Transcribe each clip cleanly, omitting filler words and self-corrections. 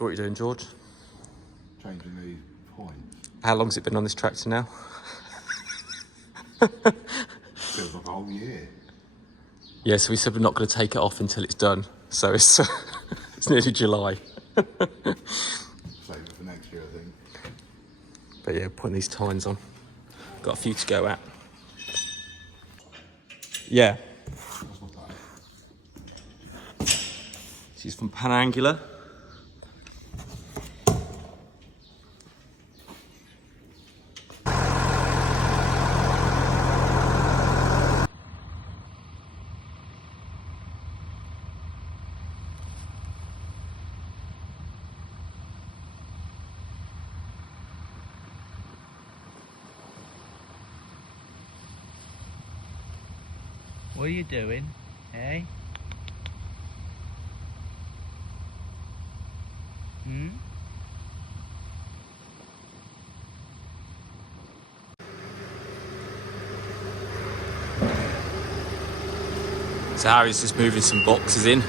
So what are you doing, George? Changing these points. How long's it been on this tractor now? Feels like a whole year. Yeah, so we said we're not going to take it off until it's done. So it's it's nearly July. Save it for next year, I think. But yeah, putting these tines on. Got a few to go at. Yeah. That's not bad. She's from Panangular. What are you doing, eh? Hmm? So Harry's just moving some boxes in.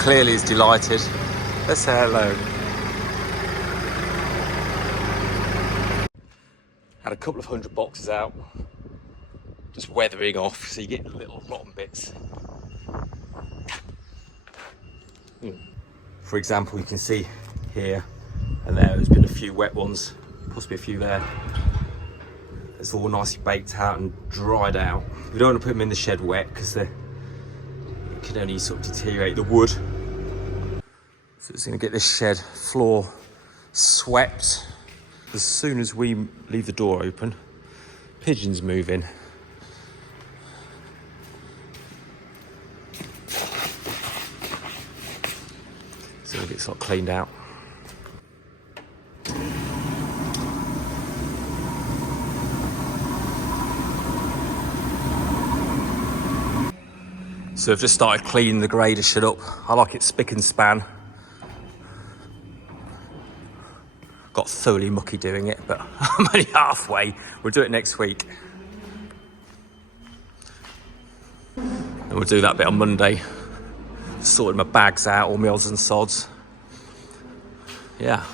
Clearly he's delighted. Let's say hello. Had a couple of 100 boxes out, just weathering off, so you get little rotten bits. For example, you can see here and there's been a few wet ones, possibly a few there. It's all nicely baked out and dried out. We don't want to put them in the shed wet because it could only sort of deteriorate the wood. So it's going to get this shed floor swept. As soon as we leave the door open, pigeons move in. So it gets sort of cleaned out. So I've just started cleaning the grader shed up. I like it spick and span. Got thoroughly mucky doing it, but I'm only halfway. We'll do it next week. And we'll do that bit on Monday. Sorted my bags out, all my odds and sods. Yeah,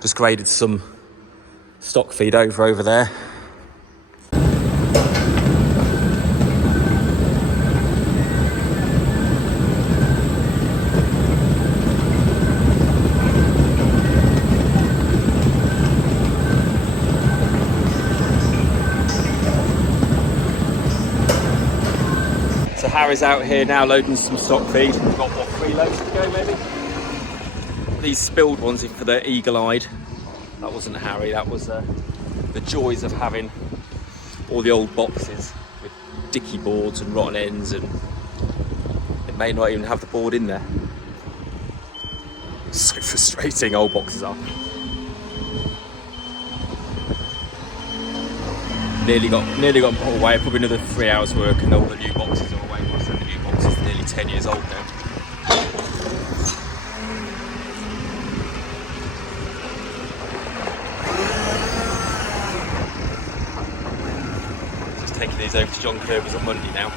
just graded some stock feed over there. So Harry's out here now loading some stock feed. We've got what, 3 loads to go maybe? These spilled ones in for the eagle-eyed. That wasn't Harry, that was the joys of having all the old boxes with dicky boards and rotten ends, and it may not even have the board in there. So frustrating old boxes are. Nearly got them put away, probably another 3 hours work and all the new boxes are away. Well, so the new box is nearly 10 years old now. Just taking these over to John Kerber's on Monday now.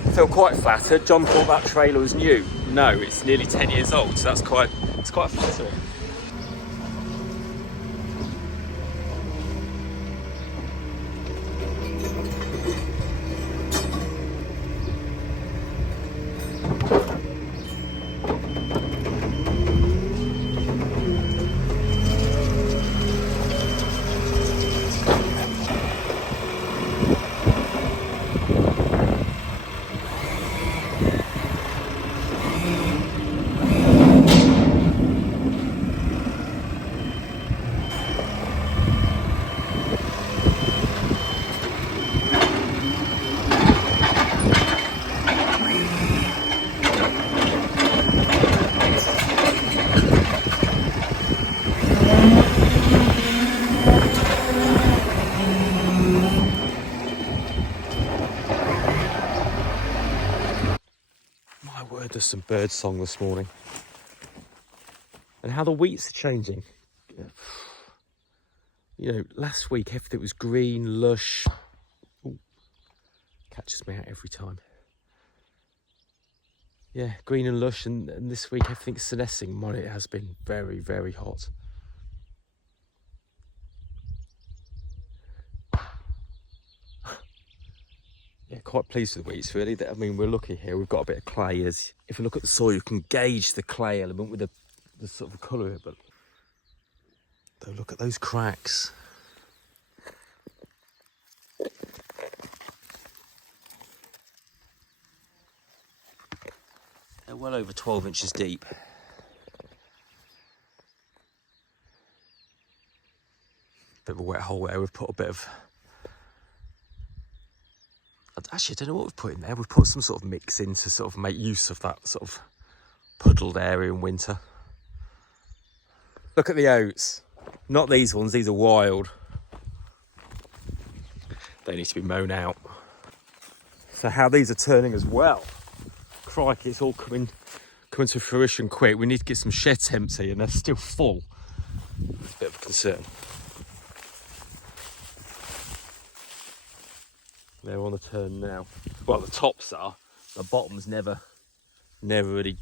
I feel quite flattered. John thought that trailer was new. No, it's nearly 10 years old, so it's quite flattering. heard there's some bird song this morning. And how the wheats are changing. You know, last week everything was green, lush. Ooh, catches me out every time. Yeah, green and lush, and this week everything's senescing. Man, it has been very, very hot. Yeah, quite pleased with the wheats really. I mean, we're lucky here, we've got a bit of clay. As if you look at the soil, you can gauge the clay element with the sort of colour of it. But though, look at those cracks. They're well over 12 inches deep. Bit of a wet hole there. We've put a bit of... Actually, I don't know what we've put in there. We've put some sort of mix in to sort of make use of that sort of puddled area in winter. Look at the oats. Not these ones, these are wild. They need to be mown out. So how these are turning as well. Crikey, it's all coming to fruition quick. We need to get some sheds empty and they're still full. It's a bit of a concern. They're on the turn now. Well, the tops are. The bottoms never really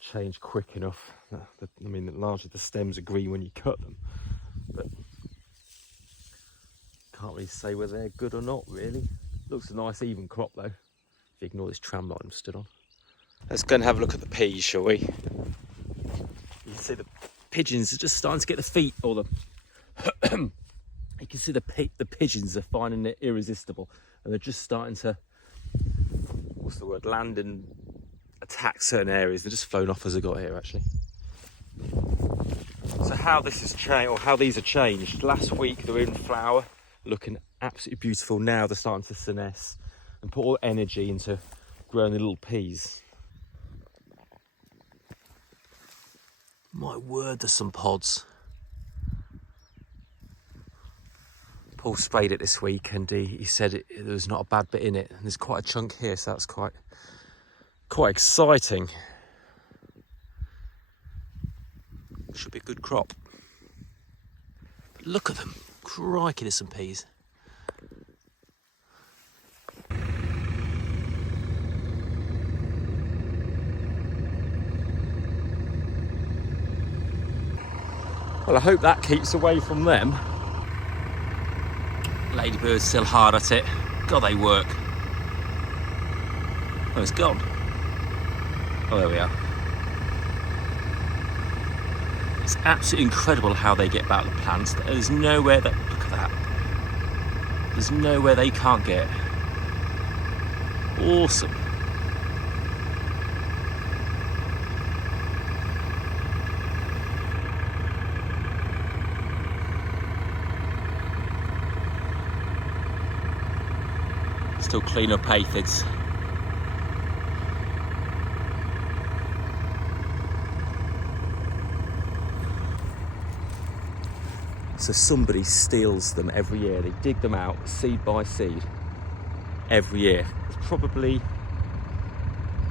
change quick enough. I mean, largely the stems are green when you cut them, but can't really say whether they're good or not, really. Looks a nice even crop though, if you ignore this tram line I'm stood on. Let's go and have a look at the peas, shall we? You can see the pigeons are just starting to get the feet, or the you can see the pigeons are finding it irresistible, and they're just starting to, what's the word, land and attack certain areas. They're just flown off as I got here, actually. So how this has changed, or how these are changed. Last week they were in flower, looking absolutely beautiful. Now they're starting to senesce and put all energy into growing the little peas. My word, there's some pods. Paul sprayed it this week and he said there was not a bad bit in it. And there's quite a chunk here, so that's quite exciting. Should be a good crop. But look at them. Crikey, there's some peas. Well, I hope that keeps away from them. Ladybird's still hard at it. God, they work. Oh, it's gone. Oh, there we are. It's absolutely incredible how they get back the plants. There's nowhere that, look at that. There's nowhere they can't get. Awesome. Still clean up aphids. So somebody steals them every year. They dig them out seed by seed every year. It's probably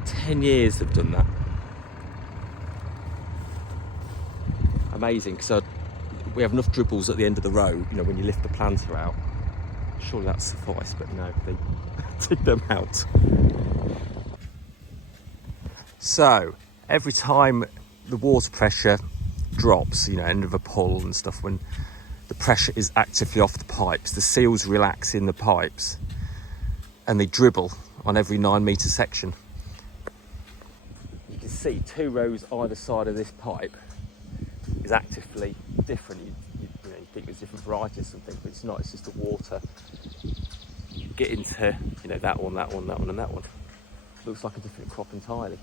10 years they've done that. Amazing, because we have enough dribbles at the end of the row, you know, when you lift the planter out. Surely that suffice, but no, they dig them out. So every time the water pressure drops, you know, end of a pull and stuff, when the pressure is actively off the pipes, the seals relax in the pipes and they dribble on every 9 metre section. You can see 2 rows either side of this pipe is actively different. You think there's different varieties or something, but it's not. It's just the water get into, you know, that one, that one, that one, and that one. Looks like a different crop entirely.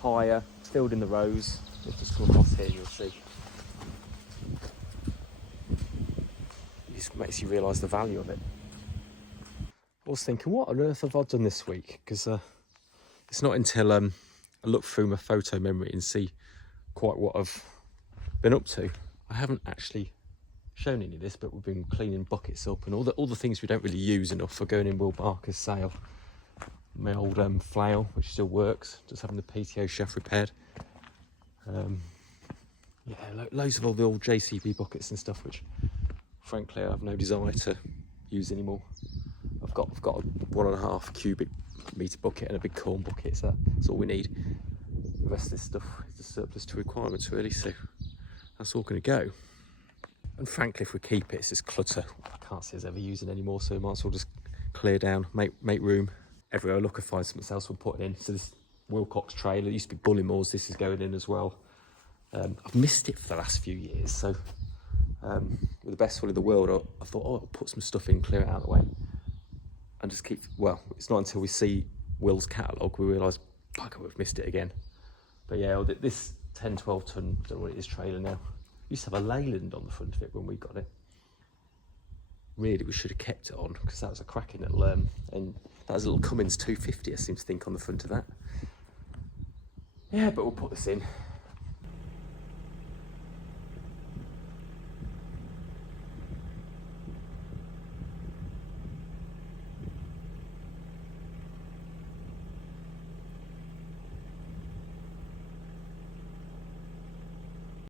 Higher, filled in the rows. Let's just go across here and you'll see. It just makes you realise the value of it. I was thinking, what on earth have I done this week? Because it's not until I look through my photo memory and see quite what I've been up to. I haven't actually shown any of this, but we've been cleaning buckets up and all the things we don't really use enough for going in Will Barker's sale. my old flail, which still works, just having the PTO shaft repaired. Yeah, loads of all the old JCB buckets and stuff, which frankly I have no desire to use anymore. I've got a 1.5 cubic metre bucket and a big corn bucket, so that's all we need. The rest of this stuff is the surplus to requirements really, so that's all going to go. And frankly, if we keep it, it's just clutter. I can't see us ever using anymore, so we might as well just clear down, make room. Everywhere I look, I find something else we're putting in. So this Wilcox trailer, it used to be Bullimore's, this is going in as well. I've missed it for the last few years, so with the best will in the world, I thought, oh, I'll put some stuff in, clear it out of the way, and just keep, well, it's not until we see Will's catalogue we realise, bugger, we've missed it again. But yeah, this 10, 12 tonne, I don't know what it is, trailer now, used to have a Leyland on the front of it when we got it. Really, we should have kept it on, because that was a cracking little, and that was a little Cummins 250, I seem to think, on the front of that. Yeah, but we'll put this in.